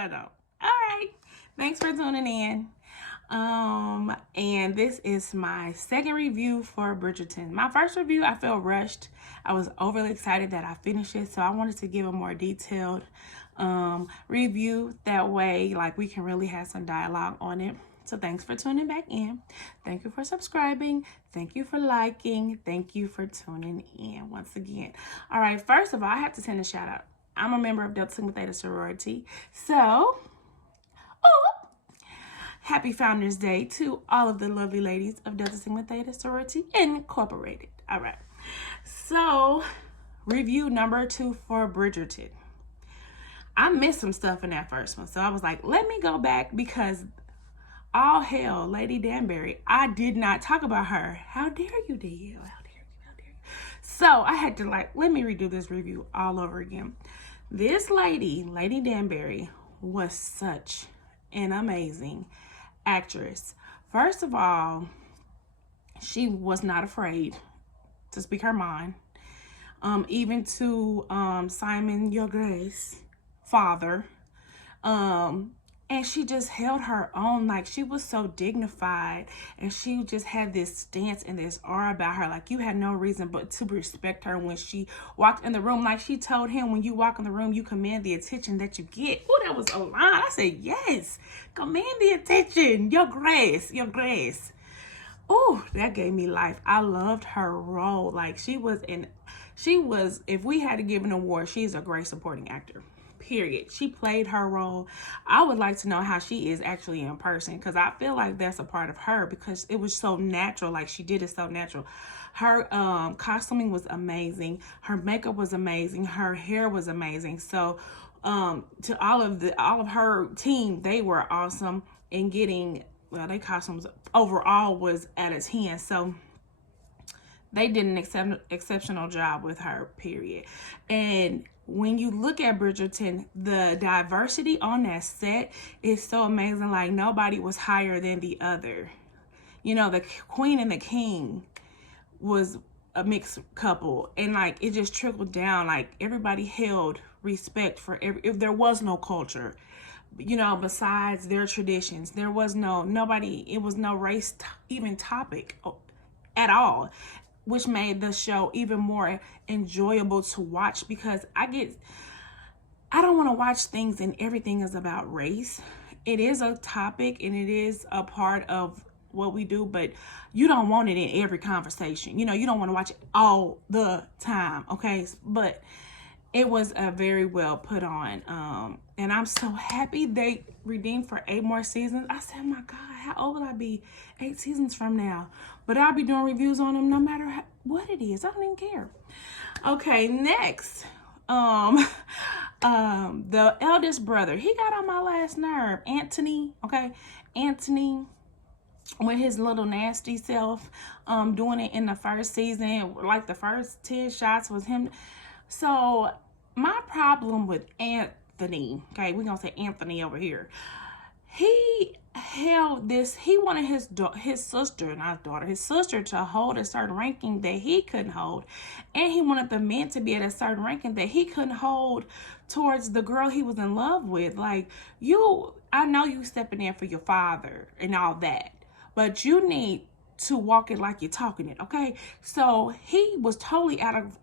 I don't. All right. Thanks for tuning in. And this is my second review for Bridgerton. My first review, I felt rushed. I was overly excited that I finished it, so I wanted to give a more detailed review. That way, like, we can really have some dialogue on it. So thanks for tuning back in. Thank you for subscribing. Thank you for liking. Thank you for tuning in once again. All right, first of all, I have to send a shout out. I'm a member of Delta Sigma Theta sorority. So, happy Founders Day to all of the lovely ladies of Delta Sigma Theta sorority incorporated. All right. So, review number 2 for Bridgerton. I missed some stuff in that first one. So I was like, let me go back because all hell, Lady Danbury, I did not talk about her. How dare you, DL? How dare you? How dare you? So I had to let me redo this review all over again. This lady, Lady Danbury, was such an amazing actress. First of all, she was not afraid to speak her mind. Even to Simon, Your Grace, father. And she just held her own. Like, she was so dignified, and she just had this stance and this aura about her. Like, you had no reason but to respect her when she walked in the room. Like, she told him, when you walk in the room, you command the attention that you get. Oh, that was a line. I said, yes, command the attention. Your Grace, Your Grace. Oh, that gave me life. I loved her role. Like, she was, if we had to give an award, she's a great supporting actor. Period. She played her role. I would like to know how she is actually in person, because I feel like that's a part of her, because it was so natural. Like, she did it so natural. Her costuming was amazing. Her makeup was amazing. Her hair was amazing. So to all of her team, they were awesome in getting, well, their costumes overall was at a 10. So they did an exceptional job with her, period. And when you look at Bridgerton, the diversity on that set is so amazing. Like, nobody was higher than the other. You know, the queen and the king was a mixed couple. And, like, it just trickled down. Like, everybody held respect for if there was no culture, you know, besides their traditions. There was it was no race even topic at all, which made the show even more enjoyable to watch, because I don't want to watch things and everything is about race. It is a topic and it is a part of what we do, but you don't want it in every conversation. You know, you don't want to watch it all the time, okay? But it was a very well put on. And I'm so happy they redeemed for 8 more seasons. I said, my God, how old will I be 8 seasons from now? But I'll be doing reviews on them no matter what it is. I don't even care. Okay, next. The eldest brother, he got on my last nerve. Anthony, okay? Anthony, with his little nasty self, doing it in the first season. Like, the first 10 shots was him. So my problem with Anthony, okay, we're gonna say Anthony over here. He wanted his sister, not daughter, his sister to hold a certain ranking that he couldn't hold. And he wanted the men to be at a certain ranking that he couldn't hold towards the girl he was in love with. Like, I know you stepping in for your father and all that, but you need to walk it like you're talking it, okay? So he was totally out of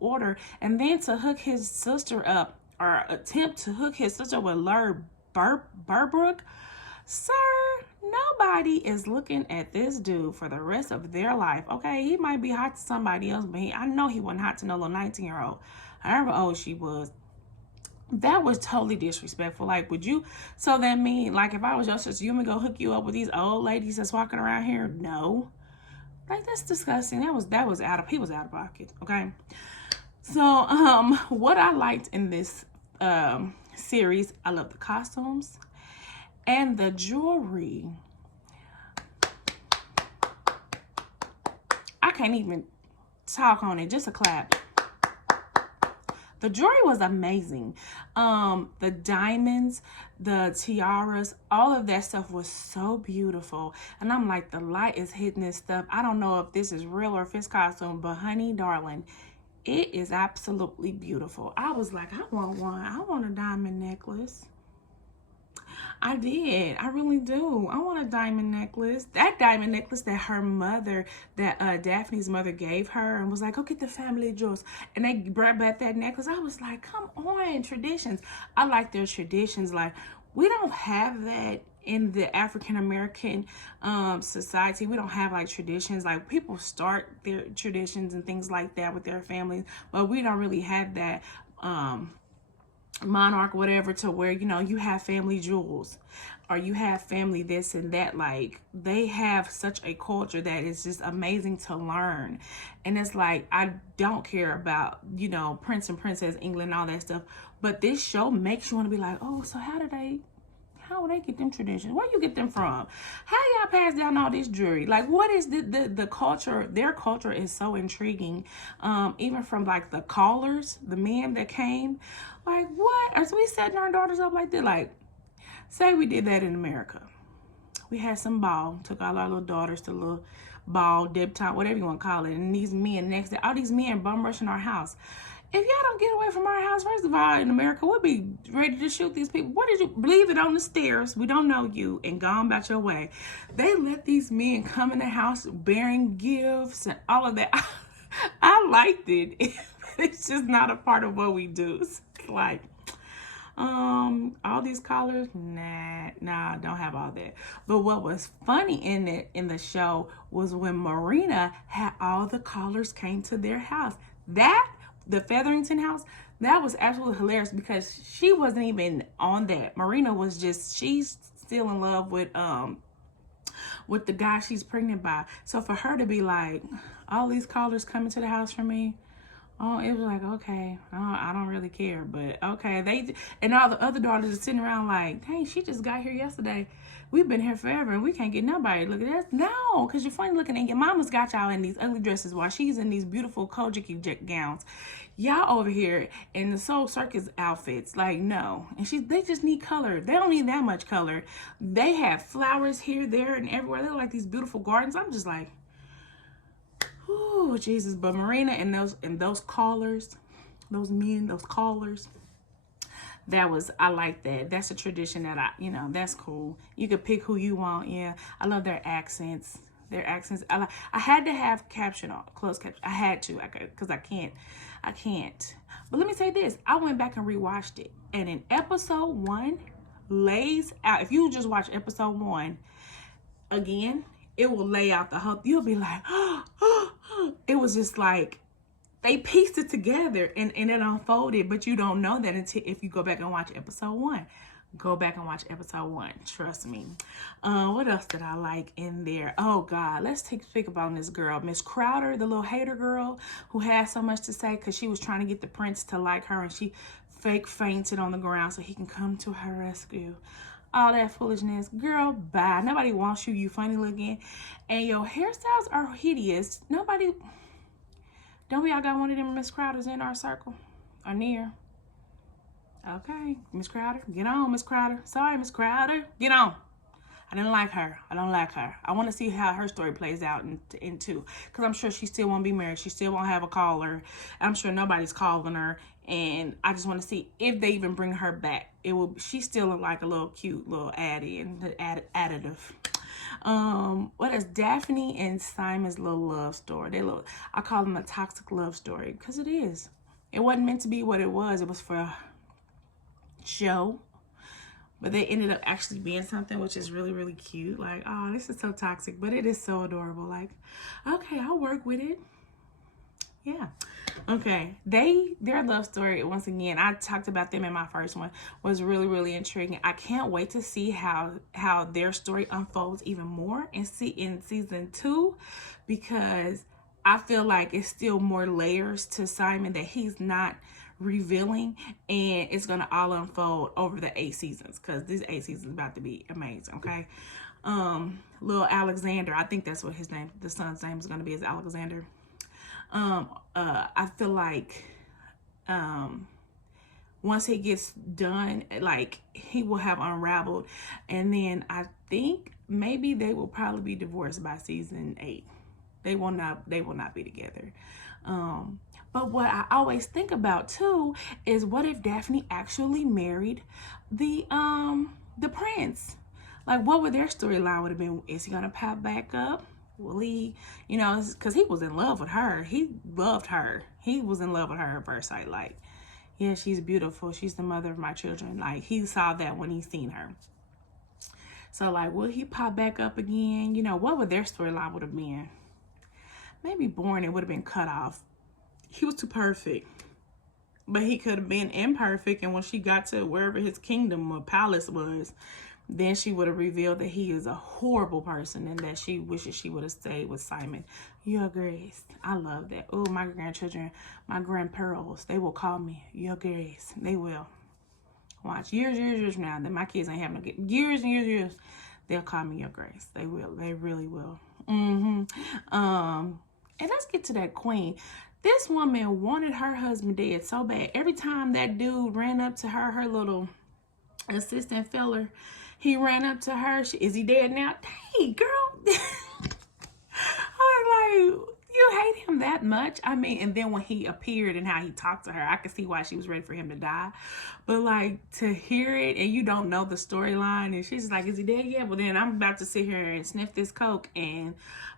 order. And then to hook his sister up, or attempt to hook his sister with Lord Burbrook, sir, nobody is looking at this dude for the rest of their life, okay? He might be hot to somebody else, but I know he wasn't hot to no little 19-year-old, however old she was. That was totally disrespectful. Like, so that mean, like, if I was your sister, you want me to go hook you up with these old ladies that's walking around here? No. Like, that's disgusting. He was out of pocket, okay? So, what I liked in this series, I love the costumes and the jewelry. I can't even talk on it. Just a clap. The jewelry was amazing. The diamonds, the tiaras, all of that stuff was so beautiful. And I'm like, the light is hitting this stuff. I don't know if this is real or if it's costume, but honey, darling, it is absolutely beautiful. I was like, I want one. I want a diamond necklace. I did. I really do. I want a diamond necklace. That diamond necklace that her mother, that Daphne's mother gave her and was like, go get the family jewels. And they brought back that necklace. I was like, come on, traditions. I like their traditions. Like, we don't have that in the African American society. We don't have like traditions. Like, people start their traditions and things like that with their families, but we don't really have that monarch, whatever, to where, you know, you have family jewels or you have family this and that. Like, they have such a culture that is just amazing to learn. And it's like, I don't care about, you know, Prince and Princess England and all that stuff, but this show makes you want to be like, oh, so how would they get them traditions? Where you get them from? How y'all pass down all this jewelry? Like, what is the culture? Their culture is so intriguing. Even from like the callers, the men that came, like, what? Are we setting our daughters up like that? Like, say we did that in America. We had some ball, took all our little daughters to a little ball, debutante, whatever you want to call it. And these men next day, all these men bum rushing our house. If y'all don't get away from our house, first of all, in America, we'll be ready to shoot these people. What did you believe it on the stairs? We don't know you, and gone about your way. They let these men come in the house bearing gifts and all of that. I liked it. It's just not a part of what we do. It's like, all these collars, nah, don't have all that. But what was funny in the show was when Marina had all the callers came to their house. The Featherington house, that was absolutely hilarious because she wasn't even on that. Marina was just, she's still in love with the guy she's pregnant by. So for her to be like, all these callers coming to the house for me, oh, it was like, okay, I don't really care, but okay. And all the other daughters are sitting around like, dang, she just got here yesterday. We've been here forever and we can't get nobody. Look at that. No, because you're funny looking and your mama's got y'all in these ugly dresses while she's in these beautiful Kojiki gowns. Y'all over here in the Soul Circus outfits. Like, no. And they just need color. They don't need that much color. They have flowers here, there, and everywhere. They're like these beautiful gardens. I'm just like, oh, Jesus. But Marina and those callers, those men, those callers, I like that. That's a tradition that that's cool. You could pick who you want. Yeah. I love their accents. I had to have closed caption. I had to, because I can't. But let me say this. I went back and rewatched it. And in episode 1 lays out, if you just watch episode 1 again, it will lay out the whole, you'll be like, it was just like, they pieced it together and it unfolded, but you don't know that until if you go back and watch episode 1. Go back and watch episode 1. Trust me. What else did I like in there? Oh, God. Let's think about this girl. Miss Crowder, the little hater girl who had so much to say because she was trying to get the prince to like her and she fake fainted on the ground so he can come to her rescue. All that foolishness. Girl, bye. Nobody wants you. You funny looking. And your hairstyles are hideous. Don't we all got one of them Miss Crowders in our circle? Or near? Okay, Miss Crowder, get on, Miss Crowder. Sorry, Miss Crowder, get on. I don't like her. I want to see how her story plays out in 2. Because I'm sure she still won't be married. She still won't have a caller. I'm sure nobody's calling her. And I just want to see if they even bring her back. She's still like a little cute little Addie and the additive. What is Daphne and Simon's little love story? I call them a toxic love story because it is. It wasn't meant to be what it was. It was for show, but they ended up actually being something, which is really, really cute. Like, oh, this is so toxic, but it is so adorable. Like, okay, I'll work with it. Yeah. Okay. Their love story, once again, I talked about them in my first one, was really, really intriguing. I can't wait to see how their story unfolds even more in season 2, because I feel like it's still more layers to Simon that he's not revealing, and it's gonna all unfold over the 8 seasons, because this 8 seasons is about to be amazing. Okay. Little Alexander, I think that's what the son's name is gonna be, is Alexander. I feel like once he gets done, like, he will have unraveled, and then I think maybe they will probably be divorced by season 8. They will not be together. But what I always think about too is, what if Daphne actually married the the prince. Like, what would their storyline would have been? Is he gonna pop back up? Will he, because he was in love with her. He loved her. He was in love with her at first sight. Like, yeah, she's beautiful. She's the mother of my children. Like, he saw that when he seen her. So, like, will he pop back up again? What would their storyline would have been? Maybe born, it would have been cut off. He was too perfect. But he could have been imperfect. And when she got to wherever his kingdom or palace was, then she would have revealed that he is a horrible person and that she wishes she would have stayed with Simon. Your Grace. I love that. Oh, my grandchildren, my grandpearls, they will call me Your Grace. They will. Watch. Years from now. Then my kids ain't having no years and years. They'll call me Your Grace. They will. They really will. And let's get to that queen. This woman wanted her husband dead so bad. Every time that dude ran up to her, her little assistant filler, he ran up to her. Is he dead now? Dang, girl. I was like, you hate him that much? I mean, and then when he appeared and how he talked to her, I could see why she was ready for him to die. But like, to hear it and you don't know the storyline, and she's like, is he dead yet? Well, then I'm about to sit here and sniff this coke and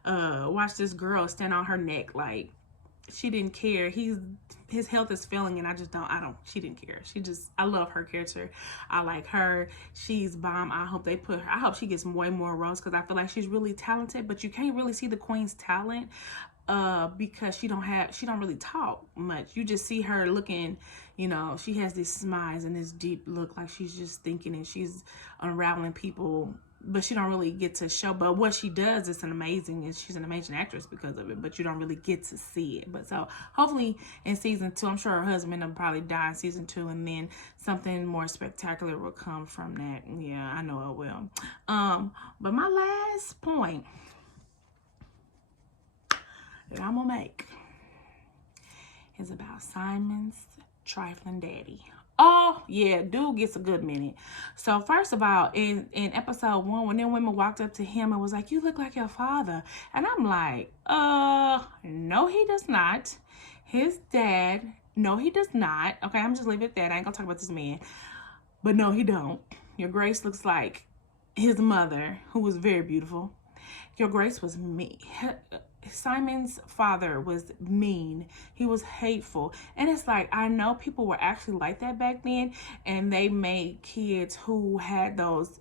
watch this girl stand on her neck. Like, she didn't care. His health is failing, and she didn't care. I love her character. I like her. She's bomb. I hope she gets way more roles, because I feel like she's really talented, but you can't really see the queen's talent because she don't really talk much. You just see her looking, she has these smiles and this deep look, like she's just thinking and she's unraveling people, but she don't really get to show. But what she does is she's an amazing actress because of it, but you don't really get to see it. But so hopefully in season 2, I'm sure her husband will probably die in season 2, and then something more spectacular will come from that. Yeah, I know it will. But my last point that I'm gonna make is about Simon's trifling daddy. Oh, yeah, dude gets a good minute. So, first of all, in episode 1, when them women walked up to him and was like, you look like your father. And I'm like, no, he does not. His dad, no, he does not. Okay, I'm just leave it at that. I ain't gonna talk about this man. But no, he don't. Your Grace looks like his mother, who was very beautiful. Your Grace was me. Simon's father was mean. He was hateful. And it's like, I know people were actually like that back then, and they made kids who had those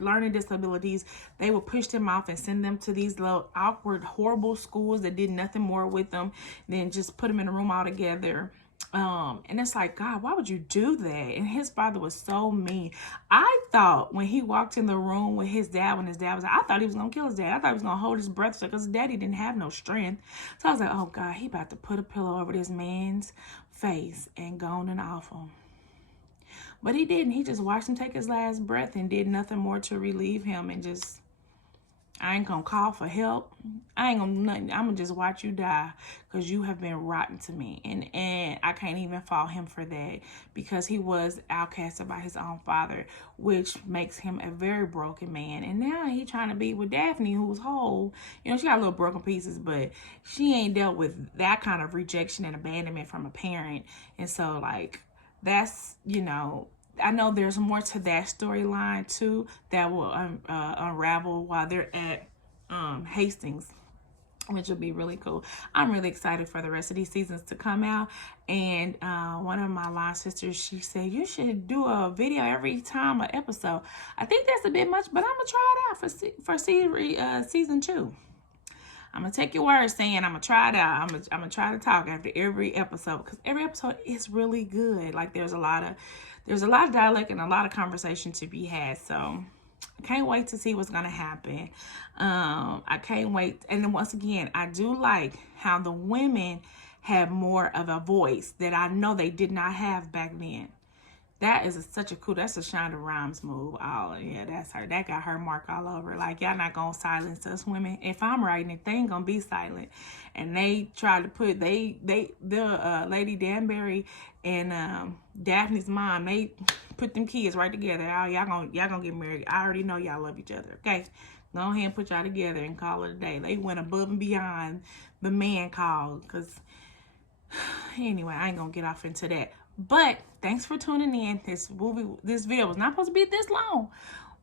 learning disabilities, they would push them off and send them to these little awkward, horrible schools that did nothing more with them than just put them in a room all together. And it's like, God, why would you do that? And his father was so mean. I thought when he walked in the room with his dad, when his dad was, I thought he was going to kill his dad. I thought he was going to hold his breath because his daddy didn't have no strength. So I was like, oh God, he about to put a pillow over this man's face and go on and off him. But he didn't. He just watched him take his last breath and did nothing more to relieve him, and just, I ain't gonna call for help. I ain't gonna nothing. I'm gonna just watch you die because you have been rotten to me. And I can't even fault him for that, because he was outcasted by his own father, which makes him a very broken man. And now he trying to be with Daphne, who's whole. She got little broken pieces, but she ain't dealt with that kind of rejection and abandonment from a parent. And so, like, that's, I know there's more to that storyline too that will unravel while they're at Hastings, which will be really cool. I'm really excited for the rest of these seasons to come out. And one of my line sisters, she said, you should do a video every time an episode. I think that's a bit much, but I'm going to try it out for season 2. I'm going to take your word saying I'm going to try it out. I'm going to try to talk after every episode, because every episode is really good. Like, there's a lot of dialect and a lot of conversation to be had. So I can't wait to see what's going to happen. I can't wait. And then once again, I do like how the women have more of a voice that I know they did not have back then. That is such a cool, that's a Shonda Rhimes move. Oh, yeah, that's her. That got her mark all over. Like, y'all not going to silence us women. If I'm writing it, they ain't going to be silent. And they tried to put, the Lady Danbury and Daphne's mom, they put them kids right together. Oh, y'all gonna get married. I already know y'all love each other. Okay, go ahead and put y'all together and call it a day. They went above and beyond the man call. Because, anyway, I ain't going to get off into that. But thanks for tuning in. This video was not supposed to be this long,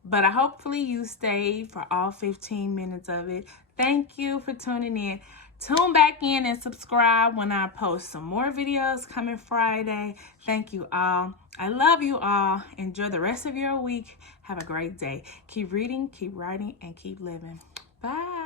but hopefully you stayed for all 15 minutes of it. Thank you for tuning in. Tune back in and subscribe when I post some more videos coming Friday. Thank you all. I love you all. Enjoy the rest of your week. Have a great day. Keep reading, keep writing, and keep living. Bye.